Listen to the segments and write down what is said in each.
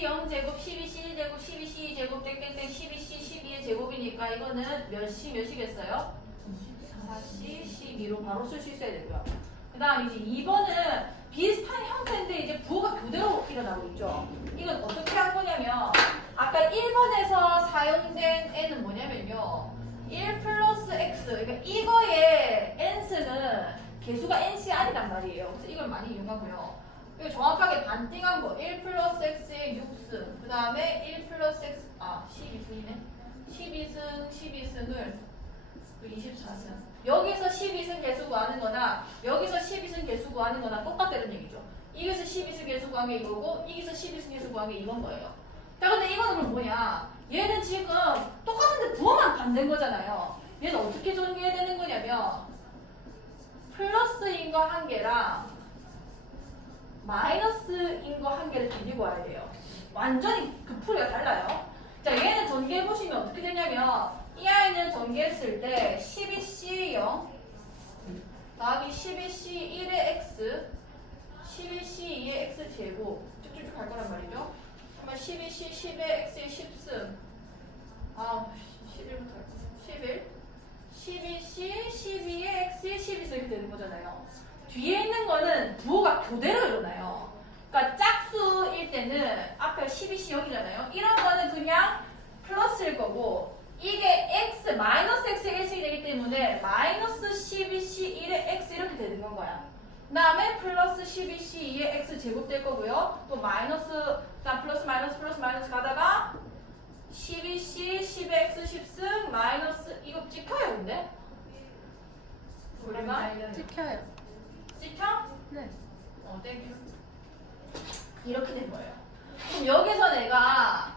12C 0제곱, 12C 1제곱, 12C 2제곱, 땡땡땡 12C 12의 제곱이니까 이거는 몇 C 몇이겠어요? 4C 12로 바로 쓸 수 있어야 되고요. 그 다음 이제 2번은 비슷한 형태인데 이제 부호가 그대로 일어나고 있죠. 이건 어떻게 한 거냐면 아까 1번에서 사용된 n은 뭐냐면요. 1 플러스 x 그러니까 이거의 n스는 개수가 ncr이란 말이에요. 그래서 이걸 많이 이용하고요. 이거 정확하게 반띵한 거. 1 플러스 x의 6승. 그 다음에 1 플러스 x, 아, 12승이네. 12승, 12승을 24승. 여기서 12승 개수 구하는 거나, 여기서 12승 개수 구하는 거나 똑같다는 얘기죠. 여기서 12승 개수 구한 게 이거고, 여기서 12승 개수 구한 게 이건 거예요. 자, 근데 이거는 뭐냐? 얘는 지금 똑같은데 부호만 반대인 거잖아요. 얘는 어떻게 전개해야 되는 거냐면, 플러스인 거 한 개랑, 마이너스인 거 한 개를 데리고 와야 돼요. 완전히 그 풀이가 달라요. 자, 얘는 전개해 보시면 어떻게 되냐면 이 아이는 전개했을 때 12C 0 더하기 12C 1의 x 12C 2의 x 제곱 쭉쭉쭉 갈 거란 말이죠. 그러면 12C 10의 x의 10승 아 11부터 할게요. 11 12C 12의 x의 12승 이렇게 되는 거잖아요. 뒤에 있는 거는 부호가 교대로 일어나요. 그러니까 짝수일 때는 앞에 12C 0이잖아요. 이런 거는 그냥 플러스일 거고 이게 x 마이너스 x의 1씩이 되기 때문에 마이너스 12C 1의 x 이렇게 되는 건 거야. 그 다음에 플러스 12C 2의 x 제곱 될 거고요. 또 마이너스, 플러스 마이너스 플러스 마이너스 가다가 12C 10의 x 10승 마이너스 이거 찍혀요 근데? 우리가 찍혀요. 찍혀? 네. 어, 땡큐. 이렇게 된 거예요. 그럼 여기서 내가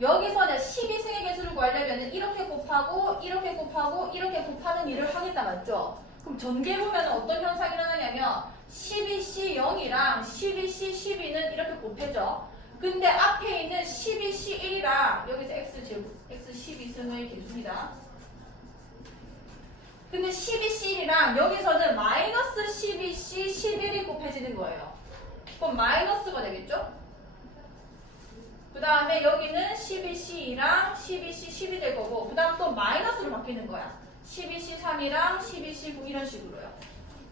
여기서 내가 12승의 개수를 구하려면 이렇게 곱하고 이렇게 곱하고 이렇게 곱하는 일을 하겠다 맞죠? 그럼 전개 보면 어떤 현상이 일어나냐면 12C 0이랑 12C 12는 이렇게 곱해져. 근데 앞에 있는 12C 1이랑 여기서 x 제곱 x 12승의 개수입니다. 12C1이랑 여기서는 마이너스 12C 11이 곱해지는 거예요. 그럼 마이너스가 되겠죠? 그 다음에 여기는 12C2랑 12C 10이 될 거고 그 다음 또 마이너스로 바뀌는 거야. 12C 3이랑 12C 9 이런 식으로요.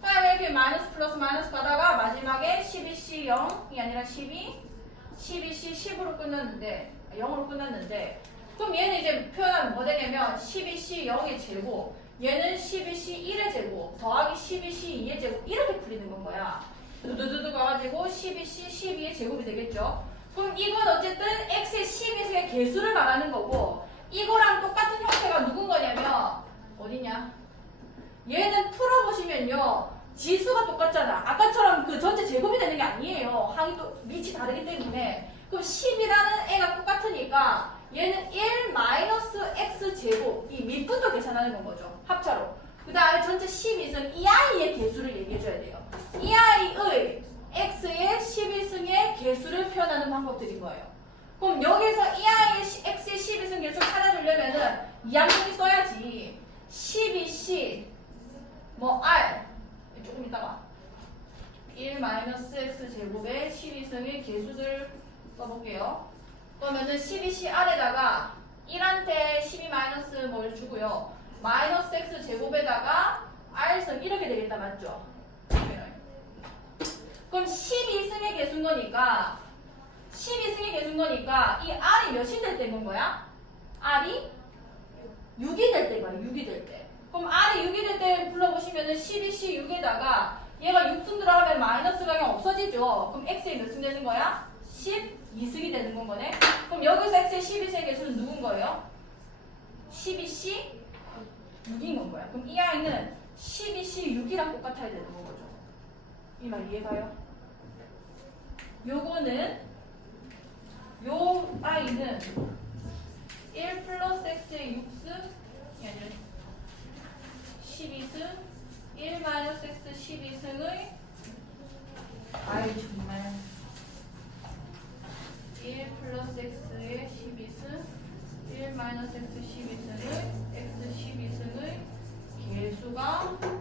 그 다음에 이렇게 마이너스 플러스 마이너스 가다가 마지막에 12C 0이 아니라 12, 12C 10으로 끝났는데 0으로 끝났는데 그럼 얘는 이제 표현하면 뭐 되냐면 12C 0의 제곱 얘는 12C 1의 제곱 더하기 12C 2의 제곱 이렇게 풀리는 건 거야. 두두두두 가가지고 12C 12의 제곱이 되겠죠. 그럼 이건 어쨌든 x의 12승의 개수를 말하는 거고 이거랑 똑같은 형태가 누군 거냐면 어디냐? 얘는 풀어보시면요 지수가 똑같잖아. 아까처럼 그 전체 제곱이 되는 게 아니에요. 항이 또 밑이 다르기 때문에 그럼 10이라는 애가 똑같으니까 얘는 1 마이너스 x 제곱 이 밑부터 계산하는 건 거죠. 합차로. 그 다음에 전체 12승 이 아이의 개수를 얘기해줘야 돼요. 이 아이의 x의 12승의 개수를 표현하는 방법들인 거예요. 그럼 여기서 이 아이의 시- x의 12승 개수를 찾아주려면은 이 항목이 써야지. 12c 뭐 r 조금 이따가 1 마이너스 x 제곱의 12승의 개수들 써볼게요. 그러면은 12c r에다가 1한테 12 마이너스 뭘 주고요. 마이너스 x 제곱에다가 r승 이렇게 되겠다 맞죠? 그럼 12승의 개수인 거니까 12승의 개수인 거니까 이 r이 몇이 될 때인 건 거야? r이 6이 될 거야 6이 될 때. 그럼 r이 6이 될 때 불러보시면은 12c 6에다가 얘가 6승 들어가면 마이너스가 그냥 없어지죠. 그럼 x의 몇승 되는 거야? 12승이 되는 건 거네. 그럼 여기서 x의 12승의 개수는 누군 거예요? 12c 6인 건 거야. 그럼 이 아이는 12c 6이랑 똑같아야 되는 거죠. 이 말 이해가요? 요거는 요 아이는 1 플러스 x의 6승이 아니라 12승 1 마이너스 x 12승의 아이 정말 개